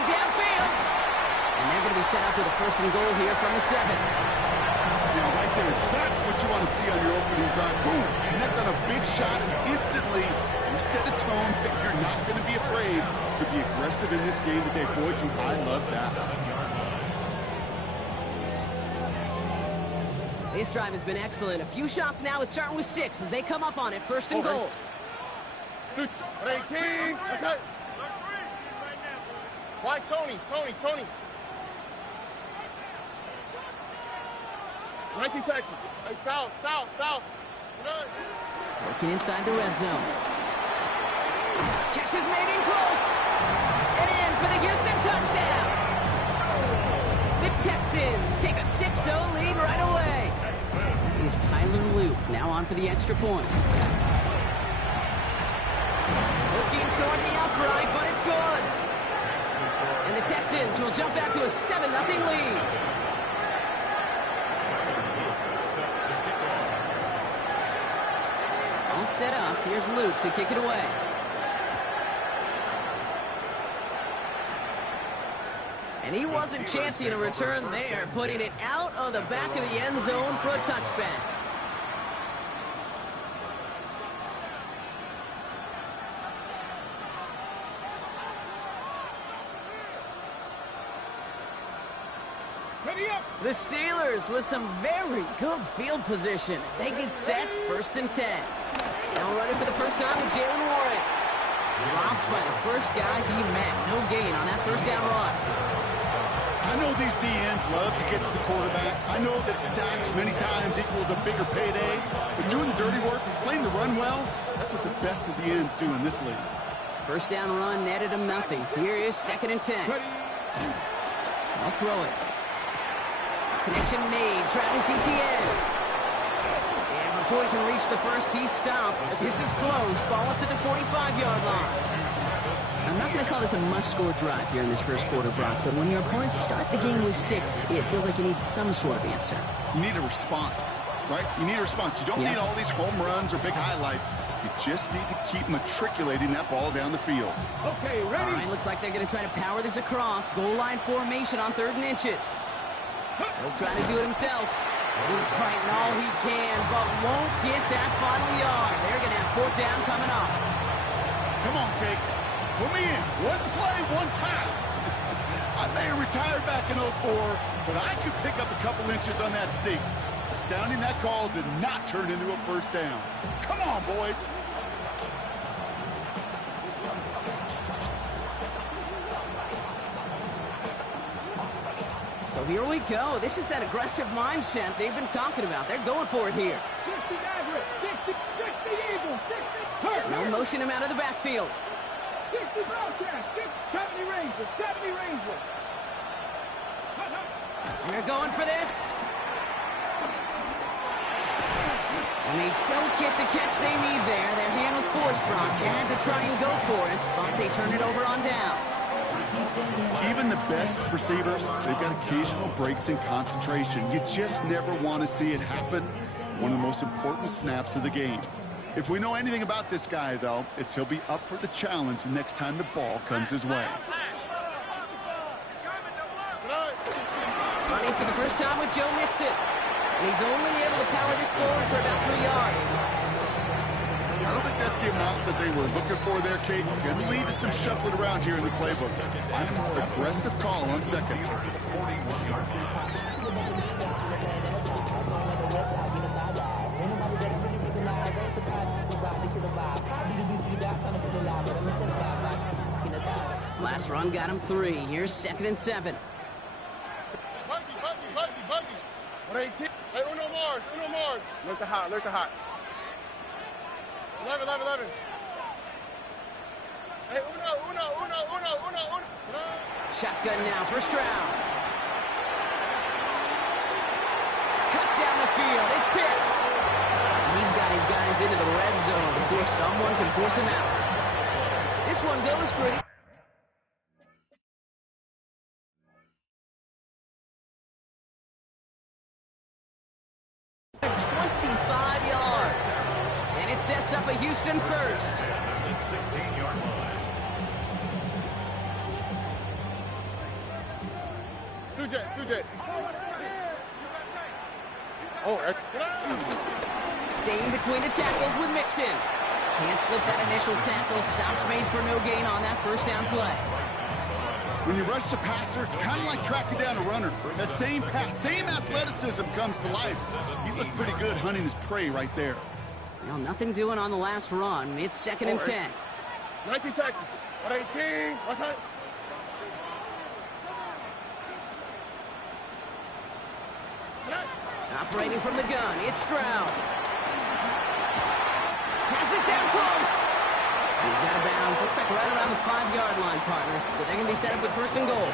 going downfield. And they're going to be set up with a 1st and goal here from the 7. Now, right there, that's what you want to see on your opening drive. Boom! Connect on a big shot, and instantly you set a tone that you're not going to be afraid to be aggressive in this game today. Boy, do I love that. This drive has been excellent. A few shots now. It's starting with 6 as they come up on it. 1st and goal. 18. Okay. Why Tony? 19 Texas. Hey, south. Working inside the red zone. Catch is made in close. And in for the Houston touchdown. The Texans take a 6-0 lead right away. Is Tyler Luke now on for the extra point. Looking toward the upright, but it's good. And the Texans will jump out to a 7-0 lead. All set up. Here's Luke to kick it away. And he wasn't chancing a return there, putting it out of the back of the end zone for a touchback. The Steelers with some very good field position as they get set, 1st and 10. Now running for the first time with Jalen Warren. Dropped by the first guy he met. No gain on that 1st down run. I know these DNs love to get to the quarterback. I know that sacks many times equals a bigger payday. But doing the dirty work and playing the run well, that's what the best of the ends do in this league. 1st down run netted him nothing. Here is 2nd and 10. I'll throw it. Connection made. Travis Etienne. And before he can reach the 1st, he's stopped. This is close. Ball up to the 45-yard line. I'm not going to call this a must-score drive here in this 1st quarter, Brock, but when your opponents start the game with 6, it feels like you need some sort of answer. You need a response, right? You need a response. You don't need all these home runs or big highlights. You just need to keep matriculating that ball down the field. Okay, ready? All right, looks like they're going to try to power this across. Goal line formation on 3rd and inches. He'll try to do it himself. He's fighting all he can, but won't get that final yard. They're going to have 4th down coming up. Come on, Cake. Put me in. One play, one time. I may have retired back in 04, but I could pick up a couple inches on that sneak. Astounding that call did not turn into a 1st down. Come on, boys. So here we go. This is that aggressive mindset they've been talking about. They're going for it here. 60 Eagles, No motion him out of the backfield. 60 broadcast, 70 Rangers, 70 Rangers. They're going for this. And they don't get the catch they need there. Their hand was forced, Brock. Had to try and go for it, but they turn it over on downs. Even the best receivers, they've got occasional breaks in concentration. You just never want to see it happen. One of the most important snaps of the game. If we know anything about this guy, though, it's he'll be up for the challenge the next time the ball comes his way. Running for the first time with Joe Mixon. And he's only able to power this forward for about 3 yards. I don't think that's the amount that they were looking for there, Kate. Going to lead to some shuffling around here in the playbook. I'm a more aggressive call on 2nd. Last run got him 3. Here's 2nd and 7. Buggy. 118. Hey, Uno Mars. Look the hot. 11. Hey, Uno. Shotgun now, 1st round. Cut down the field. It's Pitts. He's got his guys into the red zone before someone can force him out. This one goes pretty. Sets up a Houston 1st. Two jet. Oh, Staying between the tackles with Mixon. Can't slip that initial tackle. Stops made for no gain on that first down play. When you rush the passer, it's kind of like tracking down a runner. That same pass, same athleticism comes to life. He looked pretty good hunting his prey right there. Well, nothing doing on the last run. It's 2nd and 10. 19 taxi. 118. What's that? Operating from the gun, it's Stroud. Has it down close. He's out of bounds. Looks like right around the 5-yard line, partner. So they're going to be set up with 1st and goal.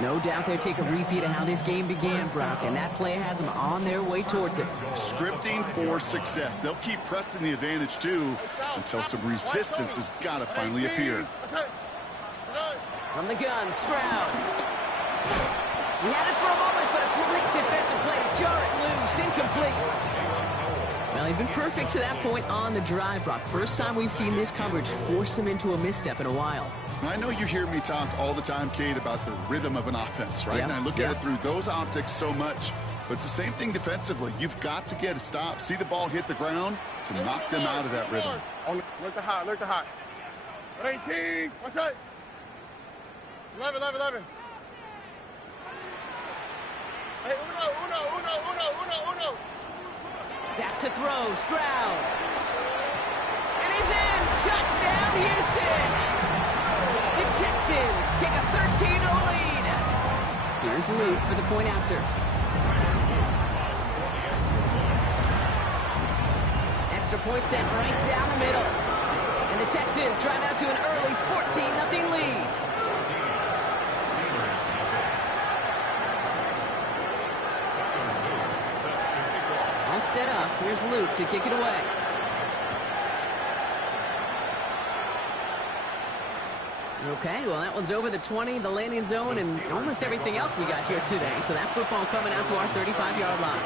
No doubt they'll take a repeat of how this game began, Brock, and that play has them on their way towards it. Scripting for success. They'll keep pressing the advantage, too, until some resistance has got to finally appear. From the gun, Stroud. He had it for a moment, but a great defensive play to jar it loose. Incomplete. Well, he'd been perfect to that point on the drive, Brock. First time we've seen this coverage force him into a misstep in a while. I know you hear me talk all the time, Kate, about the rhythm of an offense, right? Yep. And I look at it through those optics so much. But it's the same thing defensively. You've got to get a stop, see the ball hit the ground to knock them out of that rhythm. Look the hot. 118. What's that? 11. Hey, uno. Back to throw, Stroud. And he's in! Touchdown, Houston! The Texans take a 13-0 lead. Here's Luke for the point after. Extra point sent right down the middle. And the Texans drive out to an early 14-0 lead. All set up. Here's Luke to kick it away. Okay, well, that one's over the 20, the landing zone, and almost everything else we got here today. So that football coming out to our 35-yard line.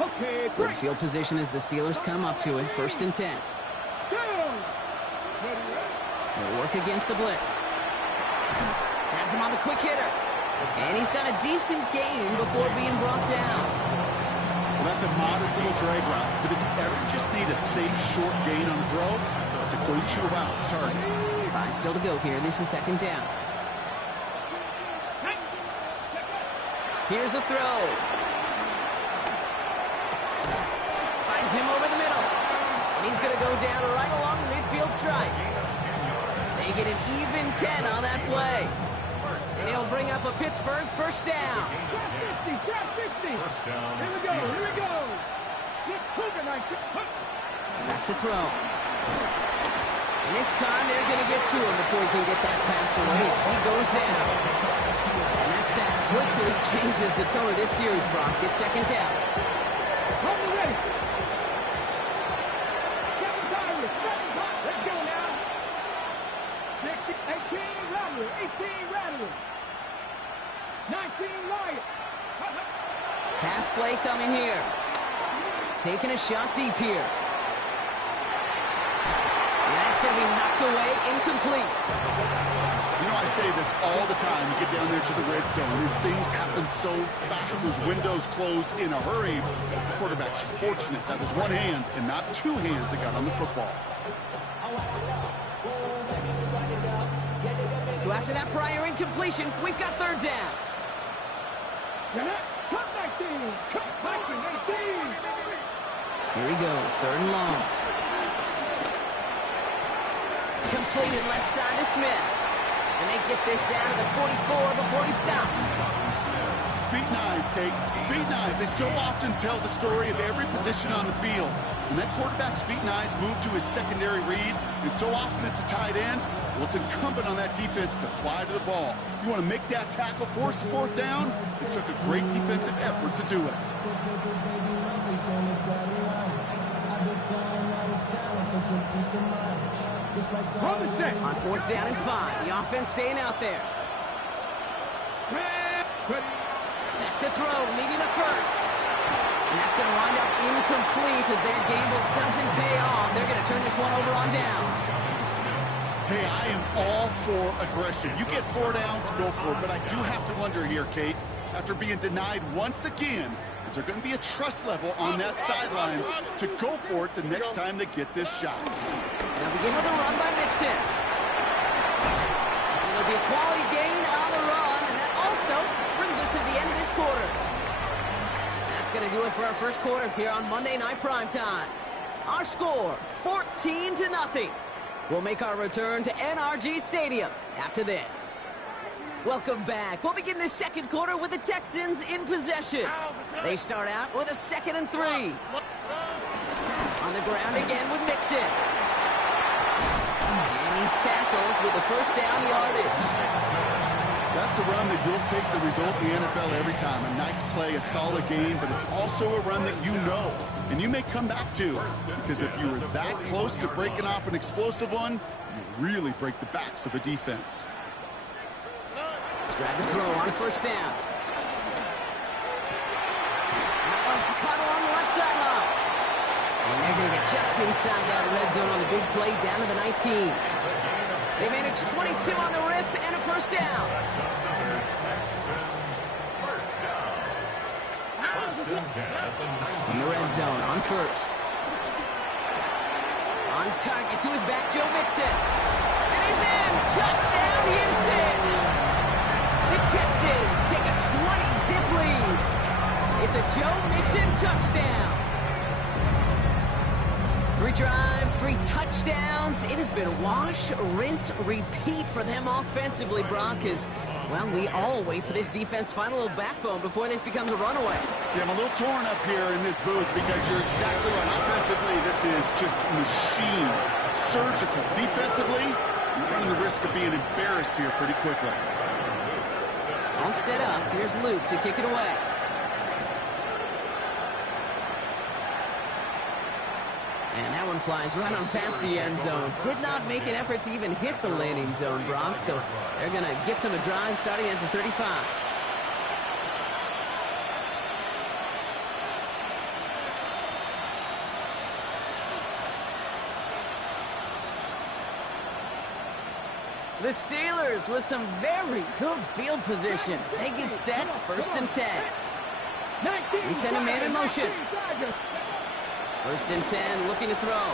Okay, Good field position as the Steelers come up to it. 1st and 10. They'll work against the blitz. Has him on the quick hitter. And he's got a decent gain before being brought down. Well, that's a modest little drag route. But if you ever just need a safe, short gain on the throw, it's a go-to route to target. 5 still to go here. This is 2nd down. Here's a throw. Finds him over the middle. And he's going to go down right along the midfield stripe. They get an even 10 on that play. And he'll bring up a Pittsburgh 1st down. Drop 50. Here we go. Back to throw. And this time they're going to get to him before he can get that pass away. He goes down. And that sack quickly changes the tone of this series, Brock. It's 2nd down. Pass play coming here. Taking a shot deep here. And that's going to be knocked away, incomplete. You know, I say this all the time. You get down there to the red zone, and things happen so fast. Those windows close in a hurry. The quarterback's fortunate that was one hand and not two hands that got on the football. So after that prior incompletion, we've got 3rd down. Here he goes, 3rd and long. Completed left side to Smith. And they get this down to the 44 before he stopped. Feet and eyes, Kate. Feet and eyes. They so often tell the story of every position on the field. When that quarterback's feet and eyes move to his secondary read, and so often it's a tight end, well, it's incumbent on that defense to fly to the ball. You want to make that tackle, force the 4th down? It took a great defensive effort to do it. On 4th down and 5, the offense staying out there. That's a throw, needing a first. And that's going to wind up incomplete as their gamble doesn't pay off. They're going to turn this one over on downs. Hey, I am all for aggression. You get 4 downs, go for it. But I do have to wonder here, Kate, after being denied once again, is there going to be a trust level on that sidelines to go for it the next time they get this shot? Now begin with a run by Mixon. It'll be a quality gain on the run, and that also brings us to the end of this quarter. That's going to do it for our first quarter here on Monday Night Primetime. Our score, 14-0. We'll make our return to NRG Stadium after this. Welcome back. We'll begin this second quarter with the Texans in possession. They start out with a 2nd and 3. On the ground again with Mixon. And he's tackled with a first down yardage. That's a run that you'll take the result in the NFL every time. A nice play, a solid game, but it's also a run that you know and you may come back to. Because if you were that close to breaking off an explosive one, you really break the backs of a defense. Tried to throw on first down. That one's caught along the left sideline. And they're going to get just inside that red zone on the big play down to the 19. They managed 22 on the rip and a first down. In the red zone on first. On target to his back, Joe Mixon. And he's in. Touchdown, Houston. The Texans take a 20-zip lead. It's a Joe Mixon touchdown. 3 drives, 3 touchdowns. It has been wash, rinse, repeat for them offensively, Brock, as, well, we all wait for this defense to find a little backbone before this becomes a runaway. Yeah, I'm a little torn up here in this booth because you're exactly right. Offensively, this is just machine, surgical. Defensively, you're running the risk of being embarrassed here pretty quickly. All set up. Here's Luke to kick it away. And that one flies right on past the end zone. Did not make an effort to even hit the landing zone, Brock. So they're going to gift him a drive starting at the 35. The Steelers with some very good field position. They get set, 1st and 10. We send a man in motion. 1st and 10, looking to throw.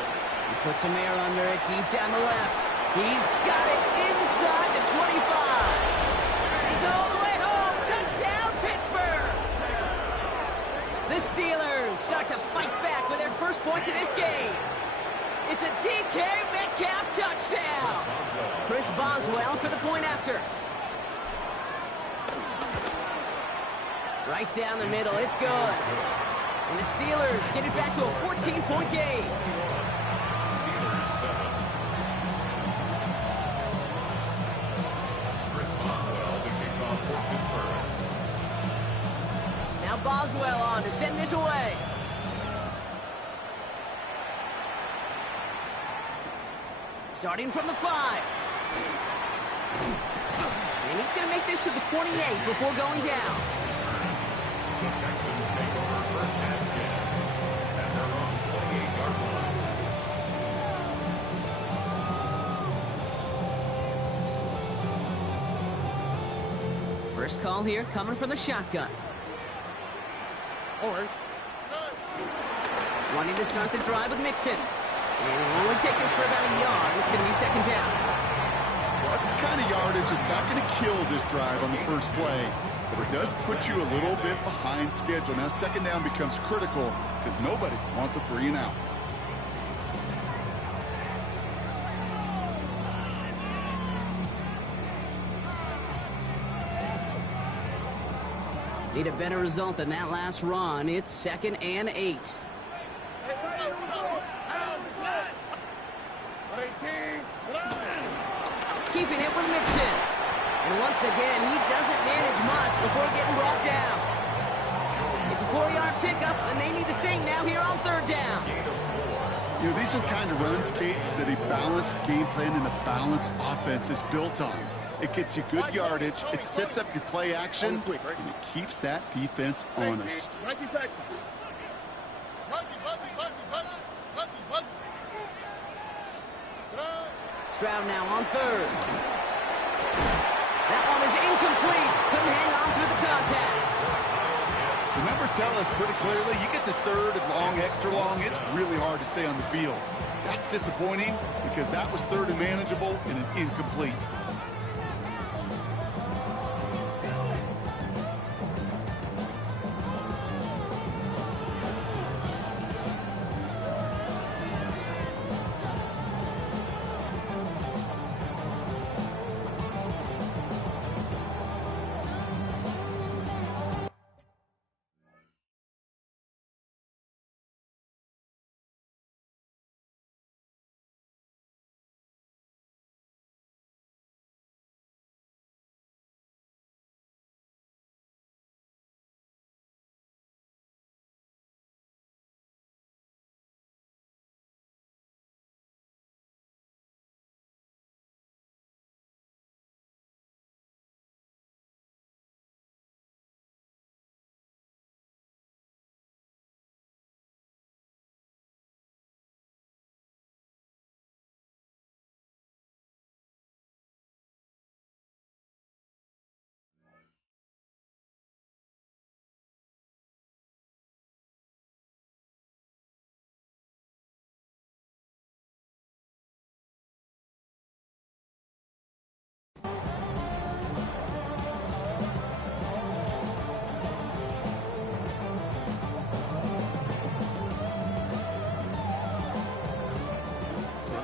He puts some air under it, deep down the left. He's got it inside the 25. He's all the way home. Touchdown, Pittsburgh. The Steelers start to fight back with their first points of this game. It's a DK Metcalf touchdown. Chris Boswell for the point after. Right down the middle, it's good. And the Steelers get it back to a 14-point game. Now Boswell on to send this away. Starting from the 5. And he's going to make this to the 28 before going down. The Texans take over 1st and 10 at their own 28-yard line. First call here coming from the shotgun. All right. Wanting to start the drive with Mixon. And we'll take this for about a yard. It's going to be 2nd down. Well, it's the kind of yardage it's not going to kill this drive on the first play, but it does put you a little bit behind schedule. Now 2nd down becomes critical because nobody wants a 3 and out. Need a better result than that last run. It's 2nd and 8. Keeping it with Mixon. And once again, he doesn't manage much before getting brought down. It's a 4-yard pickup, and they need the same now here on 3rd down. You know, these are the kind of runs, Kate, that a balanced game plan and a balanced offense is built on. It gets you good yardage, it sets up your play action, and it keeps that defense honest. Stroud now on third. That one is incomplete. Couldn't hang on through the contact. The numbers tell us pretty clearly, you get to third and long, extra long, it's really hard to stay on the field. That's disappointing because that was third and manageable and an incomplete.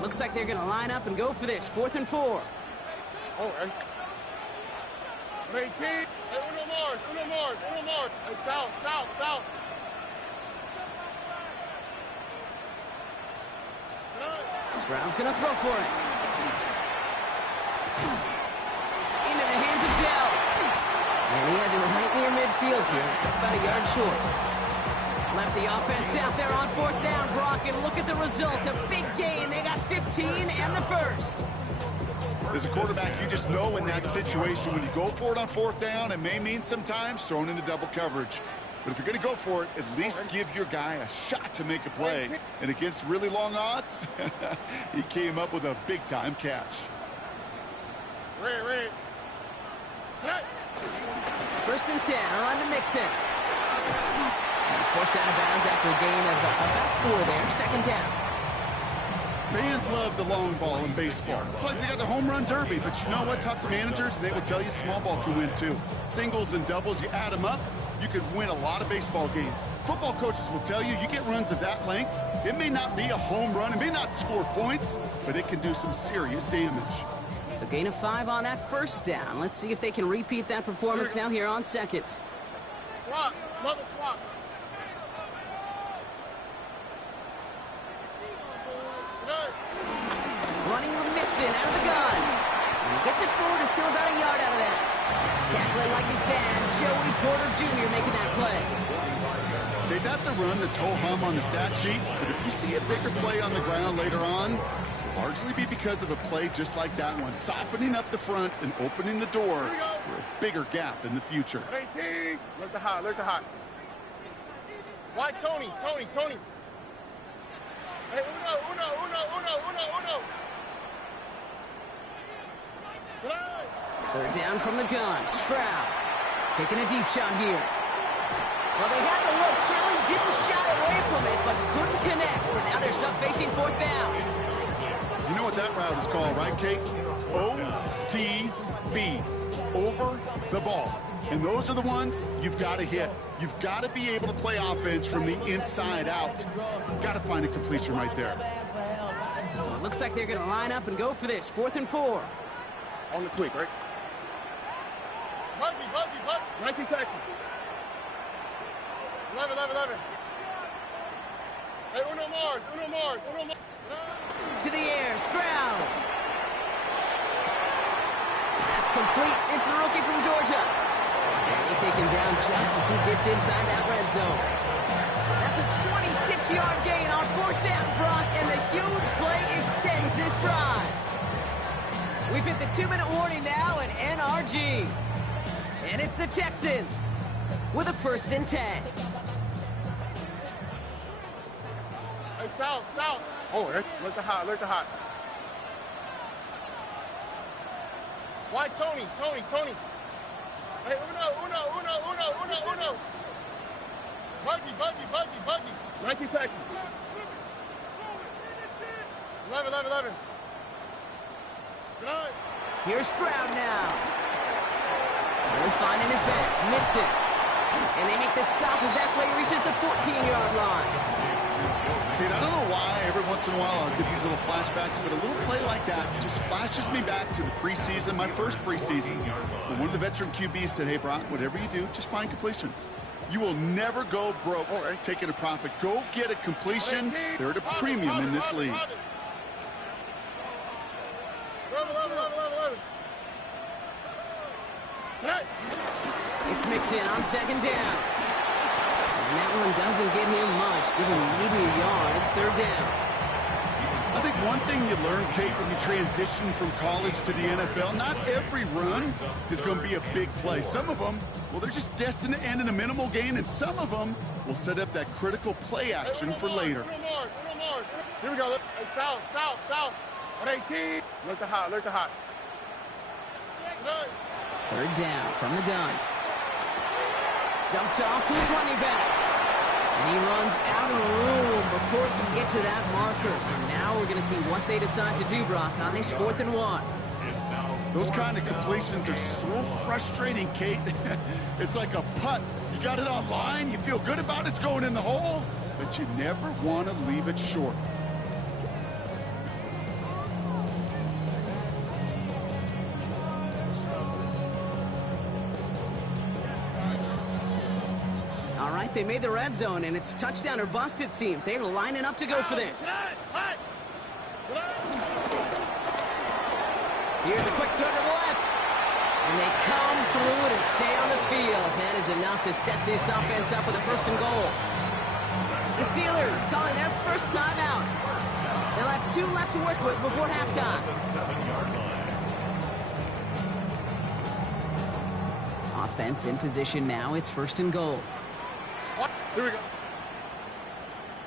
Looks like they're going to line up and go for this. 4th and 4. Oh, hey. 18. Hey, uno more. Hey, south. Stroud's going to throw for it. Into the hands of Dell. And he has it right near midfield here. It's about a yard short. Left the offense out there on 4th down, Brock, and look at the result. A big gain. They got 15 and the first. As a quarterback, you just know in that situation when you go for it on 4th down, it may mean sometimes thrown into double coverage. But if you're going to go for it, at least give your guy a shot to make a play. And against really long odds, he came up with a big-time catch. Red. 1st and 10, a run to Mixon. He's forced out of bounds after a gain of about 4 there. 2nd down. Fans love the long ball in baseball. It's like they got the home run derby, but you know what? Talk to managers, they will tell you small ball can win too. Singles and doubles, you add them up, you could win a lot of baseball games. Football coaches will tell you, you get runs of that length, it may not be a home run, it may not score points, but it can do some serious damage. So gain of 5 on that 1st down. Let's see if they can repeat that performance now here on 2nd. Swap. Another swap. Running with Mixon out of the gun. And he gets it forward, is still about a yard out of that. Tackling like his dad, Joey Porter Jr. making that play. Okay, that's a run that's ho-hum on the stat sheet, but if you see a bigger play on the ground later on, it'll largely be because of a play just like that one, softening up the front and opening the door for a bigger gap in the future. 18. Look the hot. Why Tony? Hey, uno. 3rd down from the gun. Stroud taking a deep shot here. Well, they had the look. Shirley didn't shy away from it, but couldn't connect. And now they're stuck facing 4th down. You know what that route is called, right, Kate? OTB. Over the ball. And those are the ones you've got to hit. You've got to be able to play offense from the inside out. You've got to find a completion right there. So it looks like they're going to line up and go for this. 4th and 4. On the quick, right? Buggy. 19 Texans. 11. Hey, uno more. To the air, Stroud. That's complete. It's the rookie from Georgia. And they take him down just as he gets inside that red zone. That's a 26-yard gain on 4th down, Brock, and the huge play extends this drive. We've hit the 2-minute warning now at NRG. And it's the Texans with a 1st and 10. Hey, south. Oh, look the hot. Why Tony? Hey, uno. Buggy. 19 Texans. 11. Good. Here's Stroud now. They're finding his back. Mixon. And they make the stop as that play reaches the 14-yard line. Kate, I don't know why every once in a while I'll get these little flashbacks, but a little play like that just flashes me back to the preseason, my first preseason. When one of the veteran QBs said, hey, Brock, whatever you do, just find completions. You will never go broke taking a profit. Go get a completion. They're at a premium in this league. It's Mixon on 2nd down. And that one doesn't get him much. Give him maybe a yard. It's 3rd down. I think one thing you learn, Kate, when you transition from college to the NFL, not every run is going to be a big play. Some of them, well, they're just destined to end in a minimal gain, and some of them will set up that critical play action for later. Here we go. Hey, south. 118. Look the hot. 3rd down from the gun. Dumped off to his running back. And he runs out of room before he can get to that marker. So now we're going to see what they decide to do, Brock, on this 4th and 1. Those kind of completions are so frustrating, Kate. It's like a putt. You got it on line, you feel good about it's going in the hole, but you never want to leave it short. All right, they made the red zone, and it's touchdown or bust, it seems. They're lining up to go for this. Here's a quick throw to the left. And they come through to stay on the field. That is enough to set this offense up with a 1st and goal. The Steelers calling their first time out. They'll have 2 left to work with before halftime. Offense in position now. It's 1st and goal. Here we go.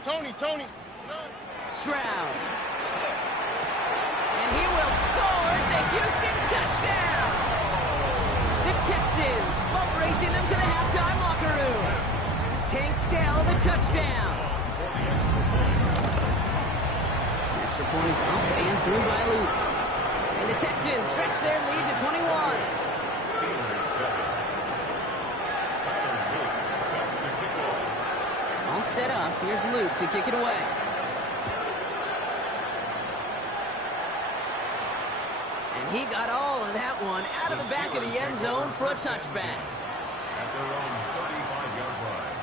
Tony. Stroud. And he will score. It's a Houston touchdown. The Texans boat racing them to the halftime locker room. Tank Dell the touchdown. Extra point is up and through by Luke. And the Texans stretch their lead to 21. All set up. Here's Luke to kick it away. And he got all of that one out of the back of the end zone for a touchback. At their own 35-yard line.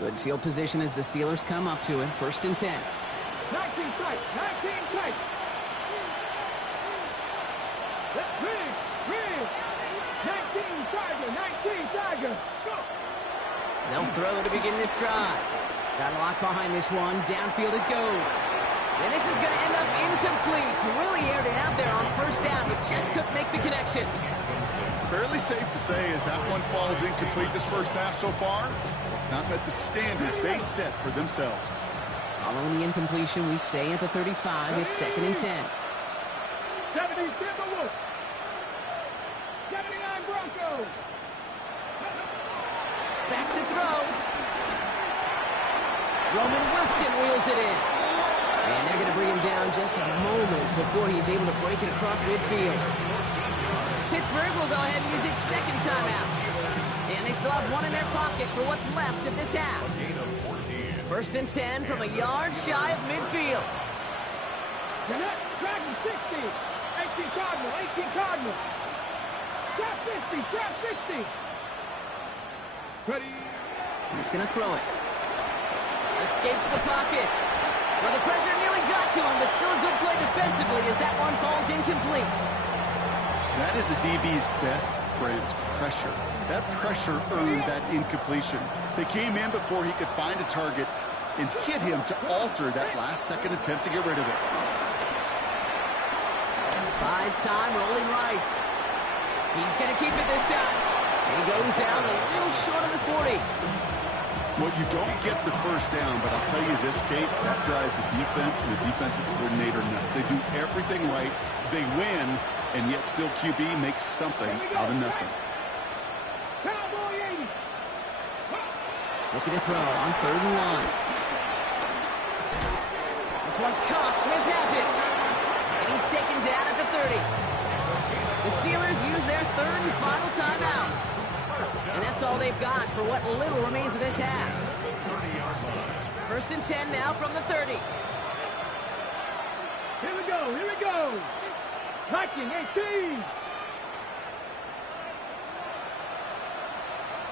Good field position as the Steelers come up to it. 1st and 10. 19 tight. Rig. 19 Tiger. Go. They'll throw to begin this drive. Got a lock behind this one. Downfield it goes. And this is going to end up incomplete. Really aired it out there on 1st down, but just couldn't make the connection. Fairly safe to say as that one falls incomplete this first half so far, it's not met the standard they set for themselves. Following the incompletion, we stay at the 35. It's 2nd and 10. 70 Timberwolves. 79 Broncos. Back to throw. Roman Wilson wheels it in. And they're going to bring him down just a moment before he's able to break it across midfield. Pittsburgh will go ahead and use its 2nd timeout. And they still have one in their pocket for what's left of this half. 1st and 10 from a yard shy of midfield. Dragon 60. 18 Cardinal. Trap 50. Ready. He's going to throw it. Escapes the pocket. Well, the pressure nearly got to him, but still a good play defensively as that one falls incomplete. That is a DB's best friend's pressure. That pressure earned that incompletion. They came in before he could find a target and hit him to alter that last-second attempt to get rid of it. Buys time, rolling right. He's going to keep it this time. And he goes out a little short of the 40. Well, you don't get the first down, but I'll tell you this, Kate, that drives the defense and the defensive coordinator nuts. They do everything right. They win, and yet still QB makes something out of nothing. Looking to throw on 3rd and 1. This one's caught. Smith has it. And he's taken down at the 30. The Steelers use their 3rd and final timeout. And that's all they've got for what little remains of this half. 1st and 10 now from the 30. Here we go, here we go. Hacking, 18.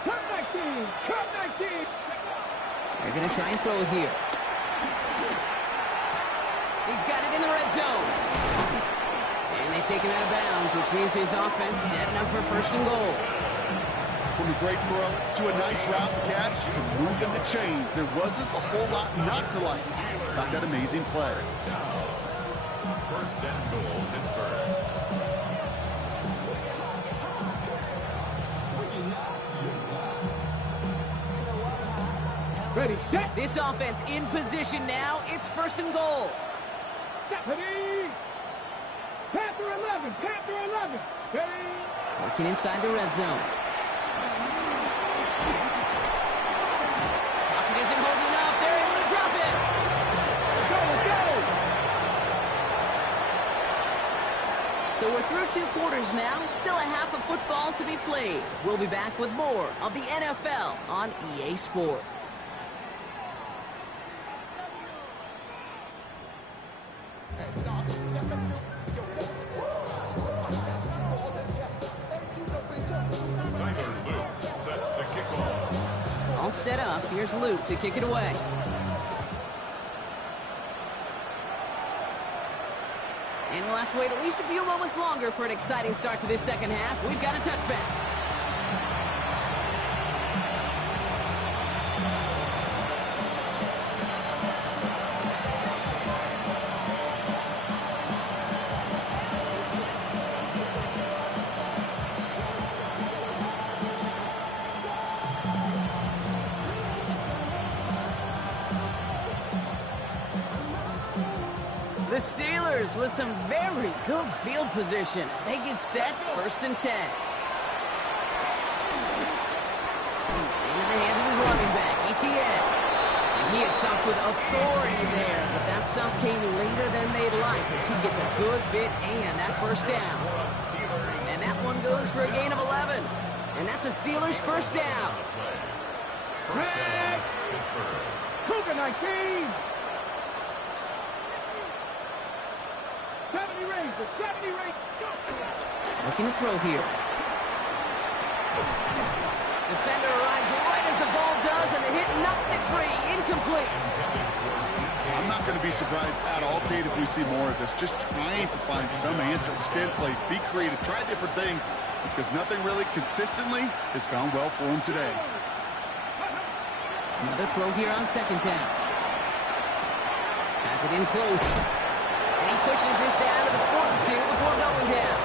Cut 19, cut 19. They're going to try and throw it here. He's got it in the red zone. And they take him out of bounds, which means his offense setting up for 1st and goal. From a great throw to a nice route catch to moving the chains, there wasn't a whole lot not to like about that amazing play. 1st and goal, Pittsburgh. Ready, set. This offense in position now. It's 1st and goal. Ready. Panther 11, Panther 11. Ready. Working inside the red zone. Pocket isn't holding up. They're able to drop it. Go, go. So we're through 2 quarters now. Still a half of football to be played. We'll be back with more of the NFL on EA Sports. All set up. Here's Luke to kick it away. And we'll have to wait at least a few moments longer for an exciting start to this second half. We've got a touchback. The Steelers with some very good field position as they get set, 1st and 10. Into the hands of his running back, ETN. And he is stopped with authority there, but that stop came later than they'd like as he gets a good bit and that 1st down. And that one goes for a gain of 11. And that's a Steelers 1st down. First down, Pittsburgh. Cougar 19. 70 Rangers, 70 Rangers. Looking to throw here. Defender arrives right as the ball does, and the hit knocks it free. Incomplete. I'm not going to be surprised at all, Kate, if we see more of this. Just trying to find some answer, extend plays, be creative, try different things, because nothing really consistently has gone well for him today. Another throw here on 2nd down. Has it in close. And he pushes this down to the 42 before going down.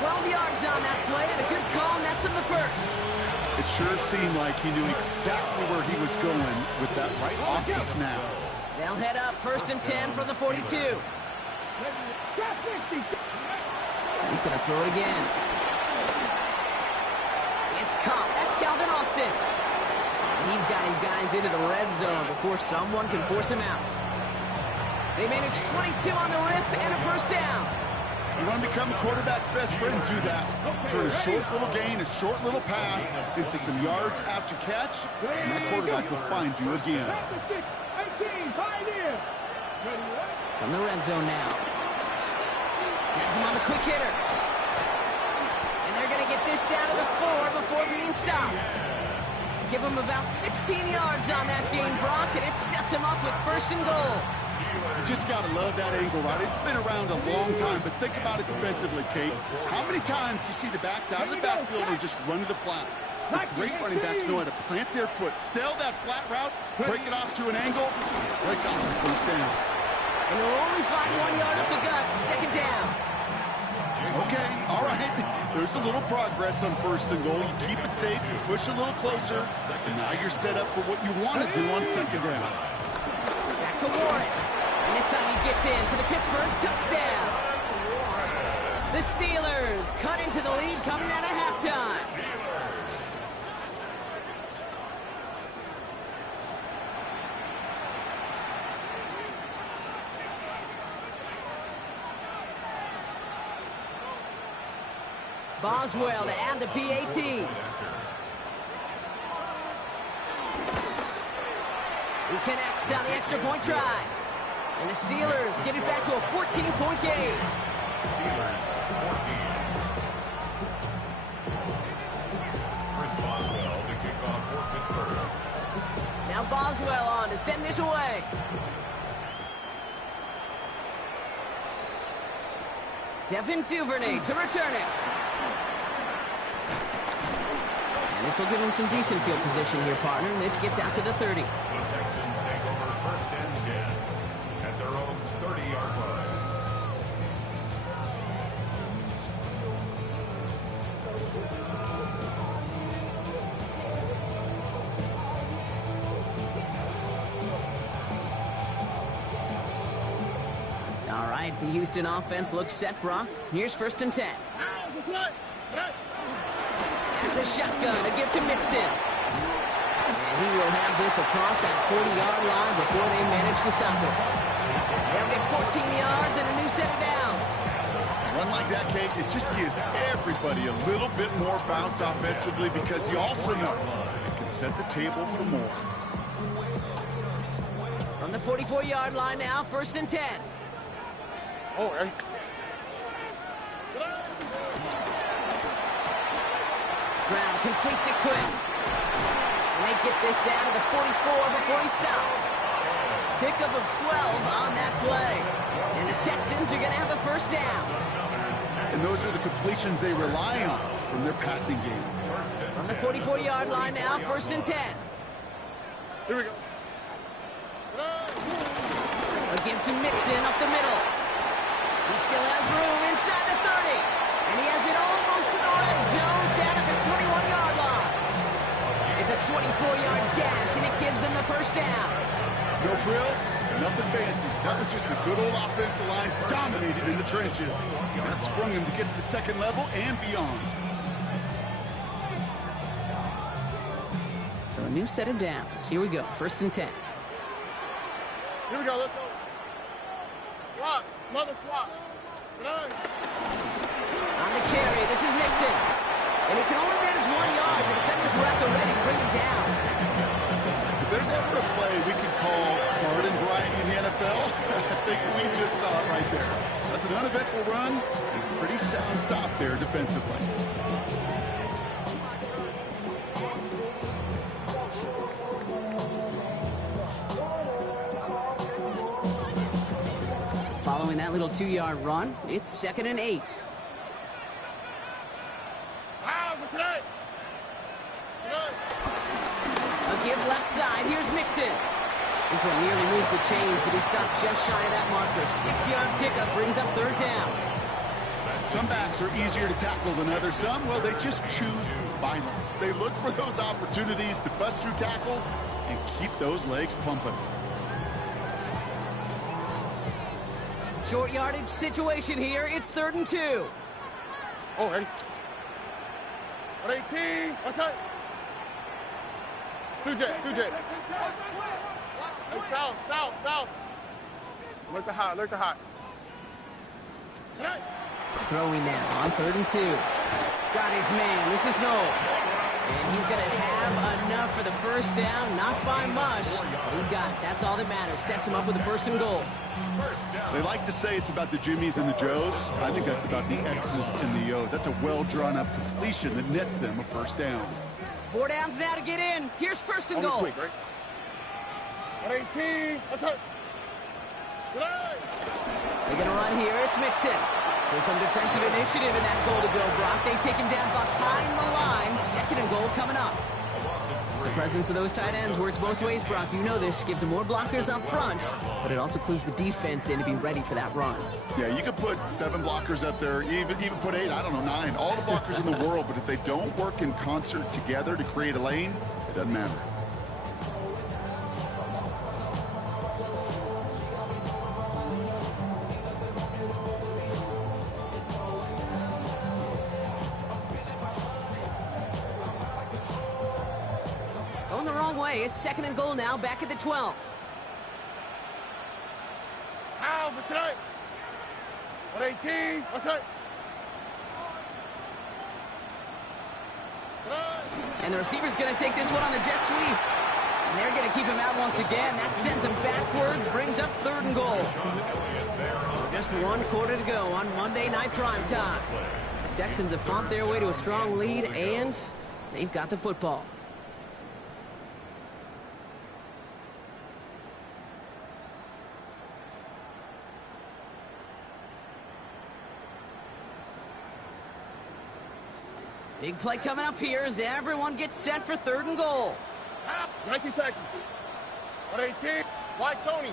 12 yards on that play, and a good call nets him the 1st. It sure seemed like he knew exactly where he was going with that right off the snap. They'll head up 1st and 10 from the 42. He's going to throw it again. It's caught. That's Calvin Austin. And he's got his guys into the red zone before someone can force him out. They managed 22 on the rip and a 1st down. You want to become a quarterback's best friend, do that. Turn a short little gain, a short little pass into some yards after catch, and that quarterback will find you again. From the red zone now. Has him on the quick hitter. And they're going to get this down to the 4 before being stopped. Give him about 16 yards on that gain, Brock, and it sets him up with 1st and goal. You just got to love that angle, right? It's been around a long time, but think about it defensively, Kate. How many times do you see the backs out of the backfield and just run to the flat? The great running backs know how to plant their foot, sell that flat route, break it off to an angle, break off the 1st down. And he'll only find 1 yard up the gut, 2nd down. Okay, all right. There's a little progress on 1st and goal. You keep it safe, you push a little closer, and now you're set up for what you want to do on 2nd down. Back to Warren. And this time he gets in for the Pittsburgh touchdown. The Steelers cut into the lead coming out of halftime. Boswell to add the PAT. He connects on the extra point try. And the Steelers get it back to a 14-point game. Steelers 14. Chris Boswell to kick off for Pittsburgh. Now Boswell on to send this away. Devin Duvernay to return it. And this will give him some decent field position here, partner. This gets out to the 30. The Texans take over 1st and 10 at their own 30-yard line. All right, the Houston offense looks set, Brock. Here's 1st and 10. The shotgun to give to Mixon. And he will have this across that 40-yard line before they manage to stop it. They'll get 14 yards and a new set of downs. One like that, Kate, it just gives everybody a little bit more bounce offensively because you also know it can set the table for more. From the 44-yard line now, 1st and 10. Oh, hey. Stroud completes it quick. And they get this down to the 44 before he stopped. Pickup of 12 on that play. And the Texans are going to have a 1st down. And those are the completions they rely on from their passing game. From the 44-yard line now, 1st and 10. Here we go. A give to Mixon up the middle. He still has room inside the 30. And he has it almost to the red zone down at the 21-yard line. It's a 24-yard gash, and it gives them the 1st down. No frills, nothing fancy. That was just a good old offensive line dominated in the trenches. That sprung him to get to the 2nd level and beyond. So a new set of downs. Here we go, 1st and 10. Here we go, let's go. Swap, another swap. On the carry, this is Mixon. And he can only manage 1 yard. The defenders were at the ready to bring him down. If there's ever a play we could call garden variety in the NFL, I think we just saw it right there. That's an uneventful run and pretty sound stop there defensively. Following that little 2-yard run, it's 2nd and 8. A give left side. Here's Mixon. This one nearly moves the chains, but he stopped just shy of that marker. 6-yard pickup brings up 3rd down. Some backs are easier to tackle than others. Some, well, they just choose violence. They look for those opportunities to bust through tackles and keep those legs pumping. Short yardage situation here. It's 3rd and 2. Oh, hey. 118. What's that? 2J, 2J. South, south, south. Look the hot, look the hot. Throwing now on 3rd and 2. Got his man. This is Noel. And he's going to have enough for the 1st down. Not by much. He got it. That's all that matters. Sets him up with the 1st and goal. They like to say it's about the Jimmies and the Joes. I think that's about the X's and the O's. That's a well-drawn-up completion that nets them a 1st down. 4 downs now to get in. Here's first and goal. Quick, right? 118. Let's hurt. They're going to run here. It's Mixon. So some defensive initiative in that goal to go, Brock. They take him down behind the line. Second and goal coming up. The presence of those tight ends works both ways, Brock. You know this. Gives them more blockers up front, but it also clues the defense in to be ready for that run. Yeah, you could put 7 blockers up there, even put 8, I don't know, 9. All the blockers in the world, but if they don't work in concert together to create a lane, it doesn't matter. Going the wrong way. It's second and goal now, back at the 12. Ow, what's that? 118. What's that? And the receiver's going to take this one on the jet sweep. And they're going to keep him out once again. That sends him backwards, brings up third and goal. So just 1 quarter to go on Monday Night Primetime. The Texans have fought their way to a strong lead, and they've got the football. Big play coming up here as everyone gets set for third and goal. 19 Texans. 118. Wide Tony.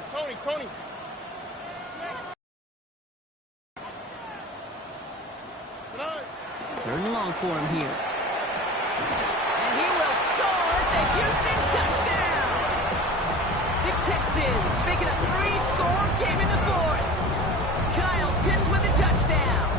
Third and long for him here. And he will score. It's a Houston touchdown. The Texans making a 3-score game in the 4th. Kyle Pitts with the touchdown.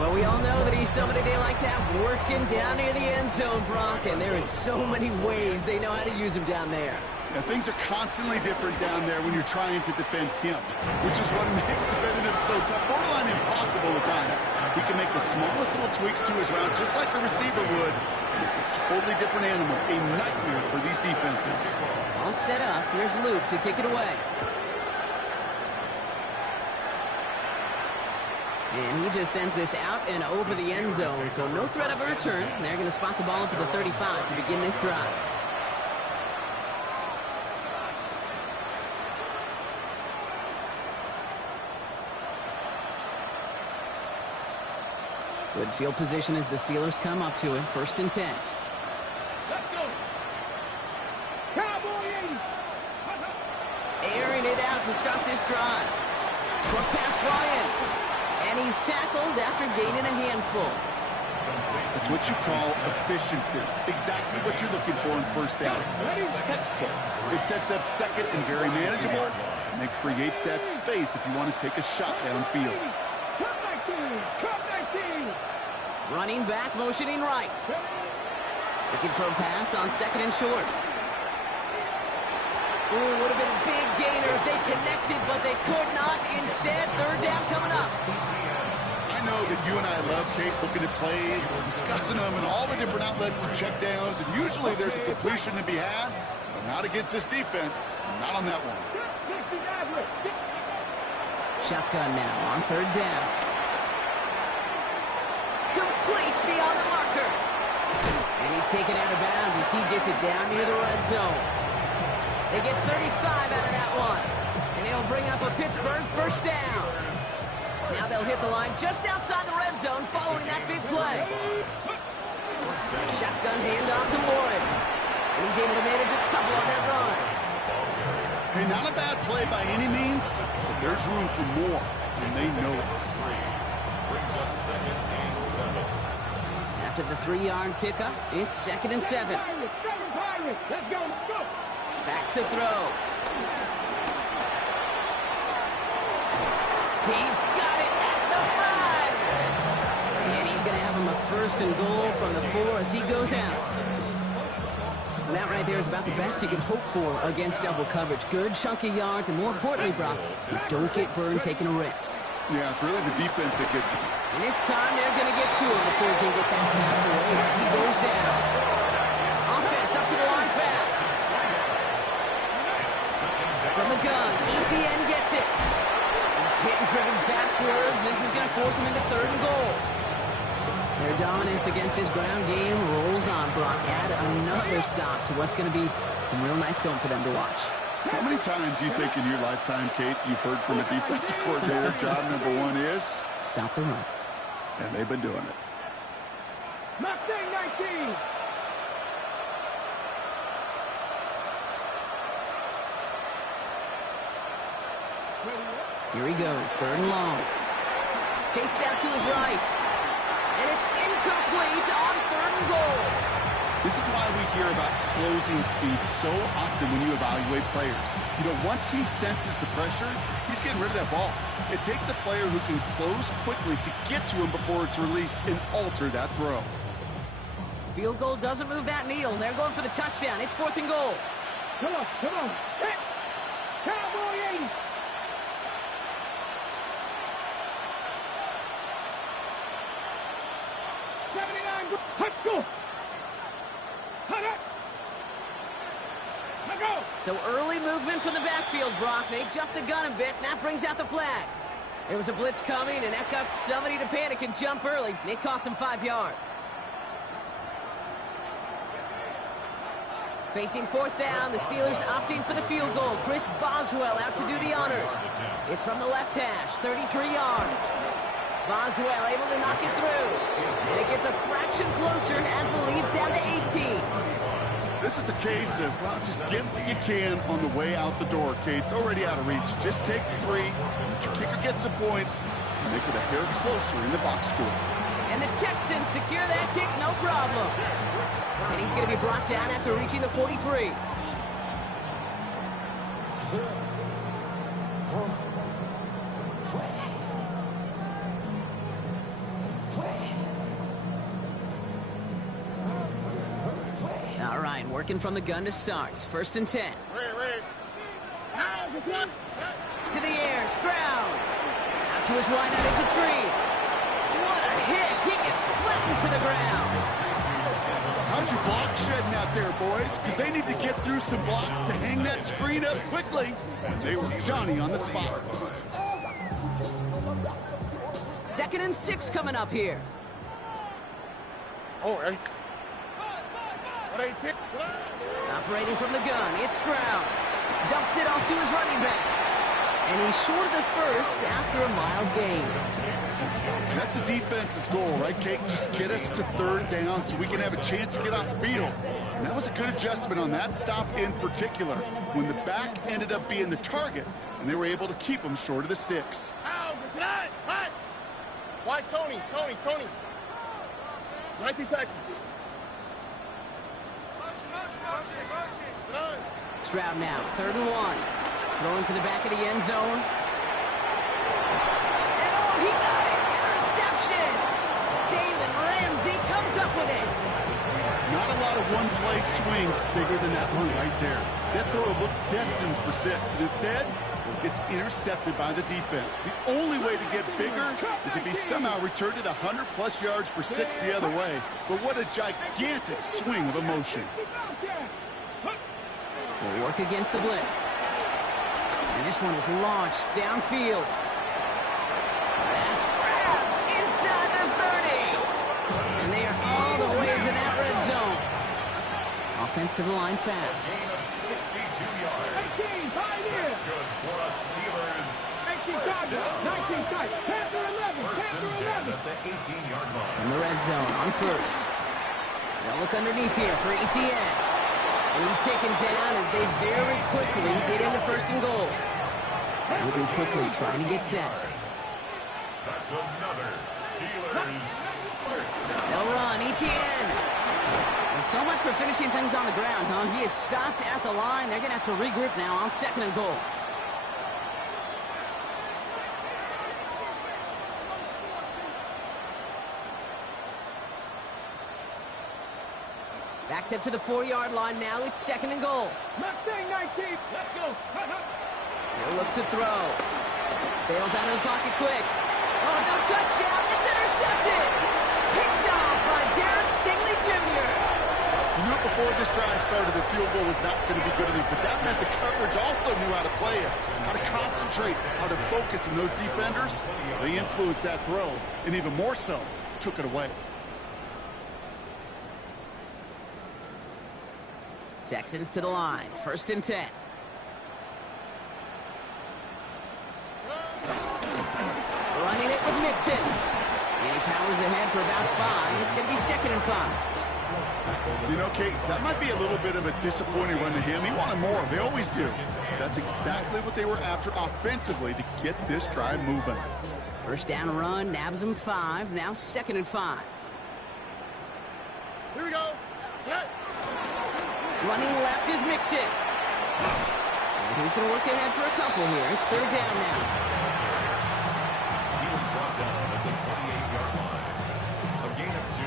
Well, we all know that he's somebody they like to have working down near the end zone, Brock, and there is so many ways they know how to use him down there. Now, things are constantly different down there when you're trying to defend him, which is what makes defending him so tough, borderline impossible at times. He can make the smallest little tweaks to his route, just like a receiver would, and it's a totally different animal, a nightmare for these defenses. All set up. Here's Luke to kick it away. And he just sends this out and over the end zone, so no threat of a return. They're going to spot the ball up at the 35 to begin this drive. Good field position as the Steelers come up to it. First and 10. Let's go. Cowboys. Airing it out to start this drive. Short pass brought in. And he's tackled after gaining a handful. That's what you call efficiency. Exactly what you're looking for in first down. Textbook. It sets up second and very manageable, and it creates that space if you want to take a shot downfield. Running back, motioning right. Looking for a pass on second and short. Ooh, would have been a big gainer if they connected, but they could not. Instead, third down coming up. I know that you and I love, Kate, looking at plays, discussing them in all the different outlets and checkdowns, and usually there's a completion to be had, but not against this defense. Not on that one. Shotgun now on third down. Complete beyond the marker. And he's taken out of bounds as he gets it down near the red zone. They get 35 out of that one. And it'll bring up a Pittsburgh first down. Now they'll hit the line just outside the red zone following that big play. Shotgun handoff to Warren. And he's able to manage a couple on that run. Hey, not a bad play by any means, but there's room for more, and they know it. Brings up second and 7. After the 3-yard pickup, it's second and 7. Let's go. Back to throw. He's got it at the 5. And he's going to have him a first and goal from the 4 as he goes out. And that right there is about the best you can hope for against double coverage. Good chunky yards, and more importantly, Brock, you don't get burned taking a risk. Yeah, it's really the defense that gets him. And this time they're going to get to him before he can get that pass away as he goes down. Offense up to the line fast. From the gun, ETN gets it. He's hit and driven backwards. This is going to force him into third and goal. Their dominance against his ground game rolls on, Brock. Add another stop to what's going to be some real nice film for them to watch. How many times do you think in your lifetime, Kate, you've heard from a defensive coordinator, job number one is? Stop the run. And they've been doing it. Mustang 19. Here he goes, 3rd and long. Chased out to his right. And it's incomplete on 3rd and goal. This is why we hear about closing speed so often when you evaluate players. You know, once he senses the pressure, he's getting rid of that ball. It takes a player who can close quickly to get to him before it's released and alter that throw. Field goal doesn't move that needle. They're going for the touchdown. It's 4th and goal. Come on, come on. Hit. Cowboy 80. Let's go. So early movement from the backfield, Brock. They jumped the gun a bit, and that brings out the flag. There was a blitz coming, and that got somebody to panic and jump early. It cost them 5 yards. Facing 4th down, the Steelers opting for the field goal. Chris Boswell out to do the honors. It's from the left hash, 33 yards. Boswell able to knock it through. And it gets a fraction closer as the lead's down to 18. This is a case of, well, just get what you can on the way out the door, Kate. It's already out of reach. Just take the 3, let your kicker get some points, and make it a hair closer in the box score. And the Texans secure that kick, no problem. And he's going to be brought down after reaching the 43. All right, working from the gun to start. 1st and 10. To the air, Stroud. Out to his wide end, it's a screen. What a hit! He gets flattened to the ground. How's your block shedding out there, boys? Because they need to get through some blocks to hang that screen up quickly. They were Johnny on the spot. 2nd and 6 coming up here. Oh, hey. Operating from the gun, it's Stroud. Dumps it off to his running back. And he's short of the first after a mild gain. And that's the defense's goal, right, Kate? Just get us to 3rd down so we can have a chance to get off the field. And that was a good adjustment on that stop in particular, when the back ended up being the target, and they were able to keep him short of the sticks. Why Tony? 19 Texans. Stroud now, 3rd and 1. Throwing for the back of the end zone. And oh, he got it! Interception! Jalen Ramsey comes up with it. Not a lot of one-play swings bigger than that one right there. That throw looked destined for 6, and instead, it gets intercepted by the defense. The only way to get bigger is if he somehow returned it 100-plus yards for 6 the other way. But what a gigantic swing of emotion. Will work against the blitz. And this one is launched downfield. That's grabbed inside the 30. And they are all the way into that red zone. Offensive line fast. 62 yards. 18, 5 years. That's good for us Steelers. 18 targets, 19 sight. Panther 11, 1st and 10 Panther 11. at the 18-yard line. In the red zone on 1st. They'll look underneath here for ETN. And he's taken down as they very quickly get into 1st and goal. Moving quickly, trying to get set. That's another Steelers first down. They'll run, ETN. Well, so much for finishing things on the ground, huh? He is stopped at the line. They're going to have to regroup now on 2nd and goal. Backed up to the 4-yard line now. It's 2nd and goal. Mustang 19, let's go. They'll look to throw. Bails out of the pocket quick. Oh, no touchdown. It's intercepted. Picked off by Darren Stingley Jr. You knew before this drive started the field goal was not going to be good enough, but that meant the coverage also knew how to play it, how to concentrate, how to focus, and those defenders, they influenced that throw, and even more so, took it away. Texans to the line. 1st and 10. Running it with Mixon. And he powers ahead for about 5. It's going to be 2nd and 5. You know, Kate, that might be a little bit of a disappointing run to him. He wanted more. They always do. That's exactly what they were after offensively to get this drive moving. 1st down run, nabs him 5. Now 2nd and 5. Here we go. Set. Running left is Mixon. And he's going to work ahead for a couple here. It's 3rd down now. He was brought down at the 28-yard line. A gain of 2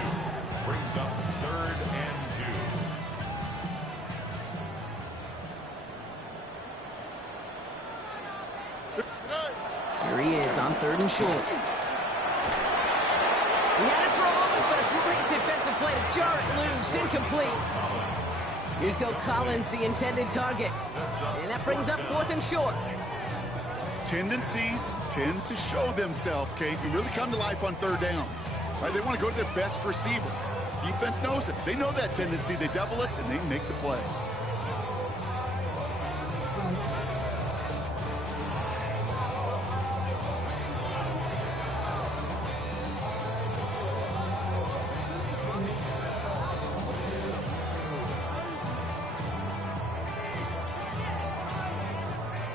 brings up 3rd and 2. Here he is on 3rd and short. He had it for a moment, but a great defensive play to jar it loose. Incomplete. Nico Collins, the intended target. And that brings up 4th and short. Tendencies tend to show themselves, Kate, and really come to life on 3rd downs. Right? They want to go to their best receiver. Defense knows it. They know that tendency. They double it, and they make the play.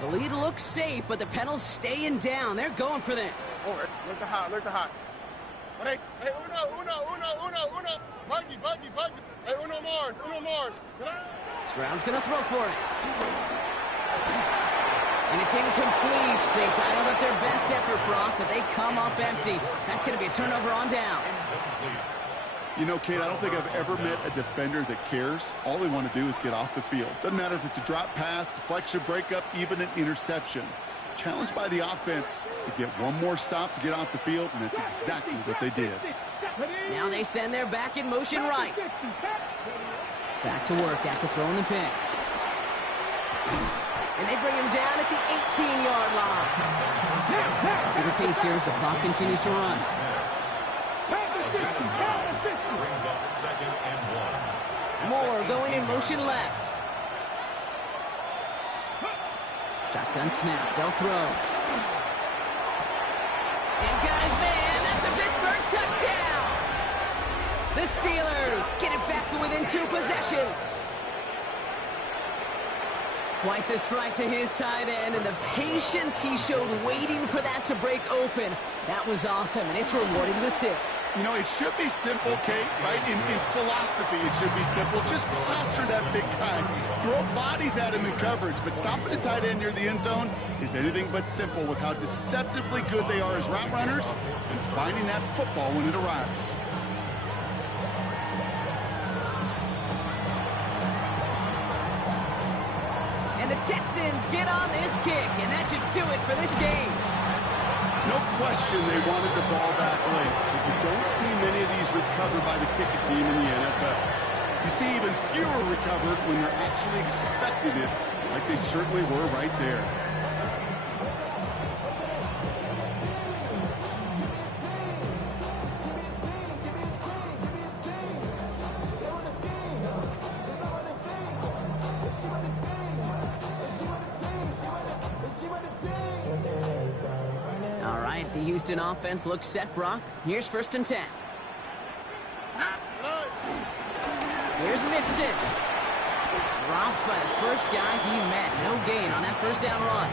The lead looks safe, but the pedal's staying down. They're going for this. Oh, look the hot, look the hot. Hey, uno. Buggy. Hey, uno Mars. Stroud's going to throw for it. And it's incomplete. They dialed up their best effort, Brock, but they come up empty. That's going to be a turnover on downs. You know, Kate, I don't think I've ever met a defender that cares. All they want to do is get off the field. Doesn't matter if it's a drop pass, deflection, breakup, even an interception. Challenged by the offense to get one more stop to get off the field, and that's exactly what they did. Now they send their back in motion right. Back to work after throwing the pick. And they bring him down at the 18-yard line. Bigger pace here as the clock continues to run. Brings up 2nd and 1. Moore going in motion left. Shotgun snap. They'll throw. And got his man. That's a Pittsburgh touchdown. The Steelers get it back to within 2 possessions. Quite the strike to his tight end, and the patience he showed waiting for that to break open. That was awesome, and it's rewarded with 6. You know, it should be simple, Kate, right? In philosophy, it should be simple. Just plaster that big guy. Throw bodies at him in coverage, but stopping a tight end near the end zone is anything but simple with how deceptively good they are as route runners and finding that football when it arrives. The Texans get on this kick, and that should do it for this game. No question they wanted the ball back late, but you don't see many of these recovered by the kicking team in the NFL. You see even fewer recovered when they're actually expecting it, like they certainly were right there. The Houston offense looks set, Brock. Here's 1st and 10. Here's Mixon. Dropped by the first guy he met. No gain on that 1st down run.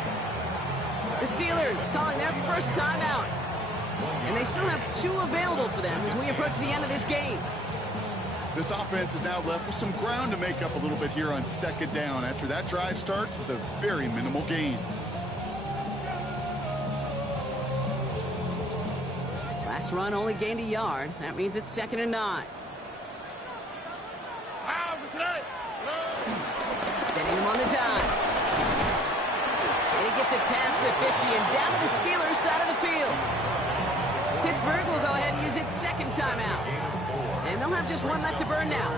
The Steelers calling their first timeout. And they still have 2 available for them as we approach the end of this game. This offense is now left with some ground to make up a little bit here on 2nd down after that drive starts with a very minimal gain. Last run only gained a yard. That means it's 2nd and 9. Sending him on the dime. And he gets it past the 50 and down to the Steelers side of the field. Pittsburgh will go ahead and use its 2nd timeout. And they'll have just 1 left to burn now.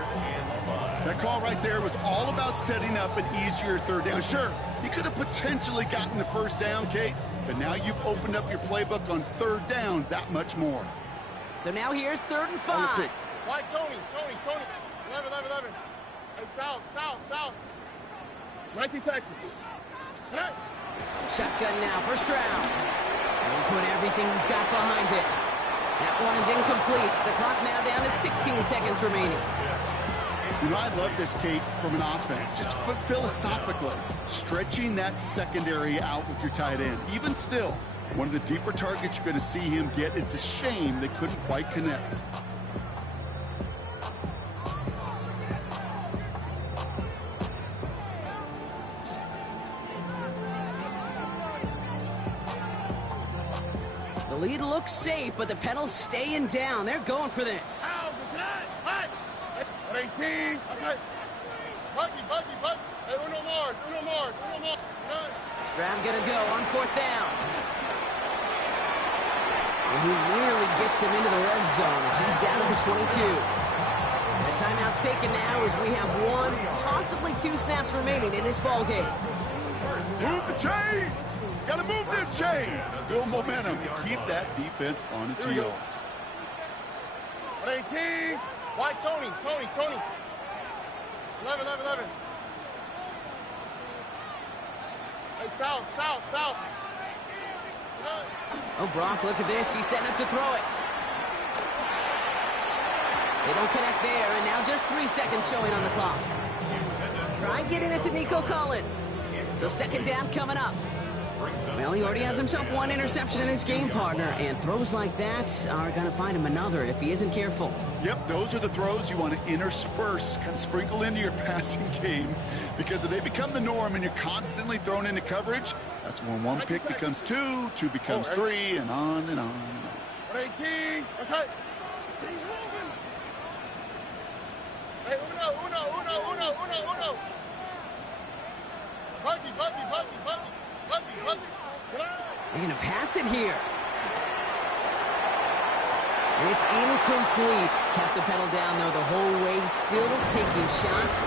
That call right there was all about setting up an easier 3rd down. Sure, you could have potentially gotten the 1st down, Kate, but now you've opened up your playbook on 3rd down that much more. So now here's 3rd and 5. Why, Tony. 11. Hey, south, south, south. 19 Texas. Hey. Shotgun now, first round. And he put everything he's got behind it. That one is incomplete. The clock now down to 16 seconds remaining. You know, I love this, Kate, from an offense. Just philosophically, stretching that secondary out with your tight end. Even still, one of the deeper targets you're going to see him get. It's a shame they couldn't quite connect. The lead looks safe, but the pedal's staying down. They're going for this. Ow, hey. 18. Okay. Buggy. Hey, uno more. Stroud gonna go on fourth down. And he nearly gets them into the red zone as he's down at the 22. The timeout's taken now as we have one, possibly two snaps remaining in this ball game. Move the chains! Gotta move this chains! Build momentum. Keep that defense on its heels. 18. Why Tony? 11. Hey, south. Oh, Brock, look at this. He's setting up to throw it. They don't connect there, and now just 3 seconds showing on the clock. Try getting it to Nico Collins. So second down coming up. Well, he already has himself one interception in his game, partner, and throws like that are going to find him another if he isn't careful. Yep, those are the throws you want to intersperse, kind of sprinkle into your passing game, because if they become the norm and you're constantly thrown into coverage, that's when one pick becomes two becomes three, and on and on and on. 18. That's right. Hey, uno. Buggy. They're going to pass it here. It's incomplete. Kept the pedal down, though, the whole way, still taking shots.